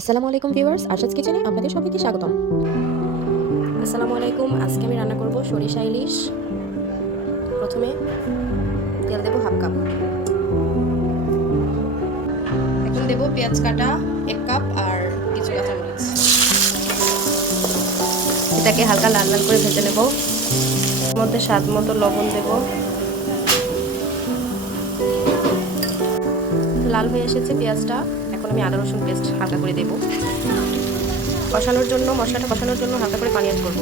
আসসালামু আলাইকুম ভিউয়ার্স, আরশাদস কিচেনে আপনাদের সবাইকে স্বাগতম। আসসালামু আলাইকুম। আজকে আমি রান্না করব সরিষা ইলিশ। প্রথমে তেল দেব হাফ কাপ, এখন দেব পেঁয়াজ কাটা 1 কাপ আর কিছু কাঁচামরিচ। এটাকে হালকা লাল লাল করে ভেজে নেব। এর মধ্যে স্বাদ মতো লবণ দেব। লাল হয়ে এসেছে পেঁয়াজটা, এখন আমি আদা রসুন পেস্ট হালকা করে দেব। মশলাটা কষানোর জন্য হালকা করে পানি অ্যাড করব।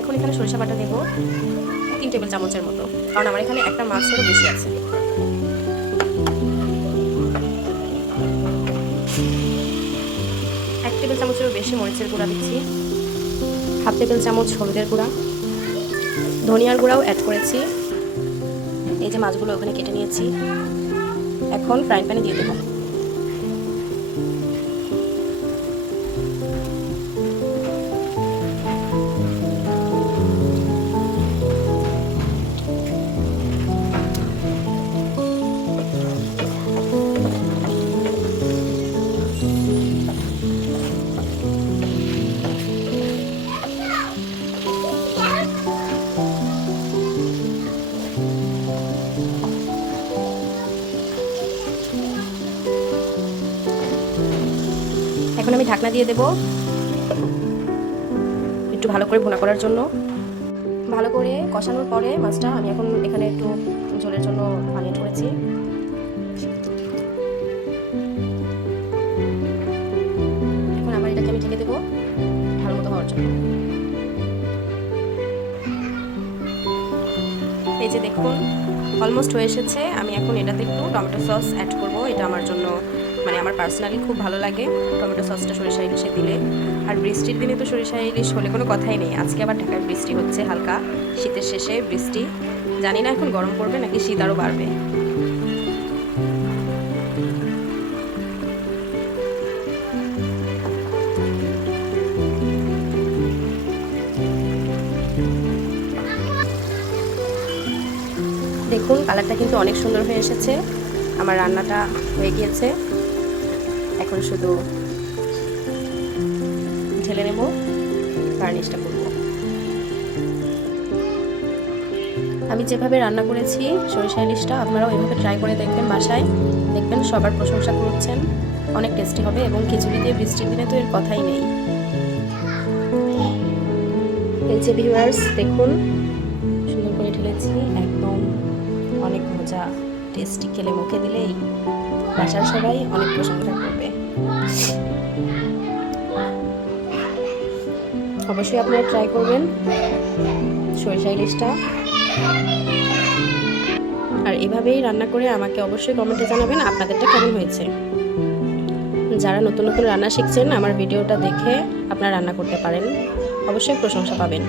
এখন এখানে সরিষা বাটা দেব 3 টেবিল চামচের মতো, কারণ আমার এখানে একটা মাছেরও বেশি আছে। এক টেবিল চামচেরও বেশি মরিচের গুঁড়া দিচ্ছি, হাফ টেবিল চামচ হলুদের গুঁড়া, ধনিয়ার গুঁড়াও অ্যাড করেছি। এই যে মাছগুলো ওখানে কেটে নিয়েছি, এখন ফ্রাইং প্যানে দিয়ে দেবো। এখন আমি ঢাকনা দিয়ে দেব একটু ভালো করে ভুনা করার জন্য। ভালো করে কষানোর পরে মাছটা আমি এখন এখানে একটু ঝোলের জন্য পানি অ্যাড করেছি। এখন আবার এটাকে আমি ঢেকে দেবো ভালো মতো হওয়ার জন্য। এই যে দেখুন অলমোস্ট হয়ে এসেছে। আমি এখন এটাতে একটু টমেটো সস অ্যাড করব। এটা আমার জন্য আমার পার্সোনালি খুব ভালো লাগে টমেটো সসটা সরিষা ইলিশে দিলে। আর বৃষ্টির দিনে তো সরিষা ইলিশ হলে কোনো কথাই নেই। আজকে আবার ঢাকায় বৃষ্টি হচ্ছে, হালকা শীতের শেষে বৃষ্টি। জানি না এখন গরম পড়বে নাকি শীত আরও বাড়বে। দেখুন কালারটা কিন্তু অনেক সুন্দর হয়ে এসেছে। আমার রান্নাটা হয়ে গিয়েছে, এখন শুধু ঢেলে নেব, গার্নিশটা করব। আমি যেভাবে রান্না করেছি সরিষা ইলিশটা, আপনারাও এভাবে ট্রাই করে দেখবেন বাসায়, দেখবেন সবার প্রশংসা করছেন। অনেক টেস্টি হবে এবং খিচুড়ি দিয়ে বৃষ্টির দিনে তো এর কথাই নেই। এই যে ভিউয়ার্স দেখুন সুন্দর করে ঢেলেছি, একদম অনেক মজা, টেস্টি। খেলে মুখে দিলেই বাসার সবাই অনেক প্রশংসা করবে। অবশ্যই আপনারা ট্রাই করবেন সরিষা ইলিশটা, আর এভাবেই রান্না করে আমাকে অবশ্যই কমেন্টে জানাবেন আপনাদেরটা কেমন হয়েছে। যারা নতুন নতুন রান্না শিখছেন আমার ভিডিওটা দেখে আপনারা রান্না করতে পারেন, অবশ্যই প্রশংসা পাবেন।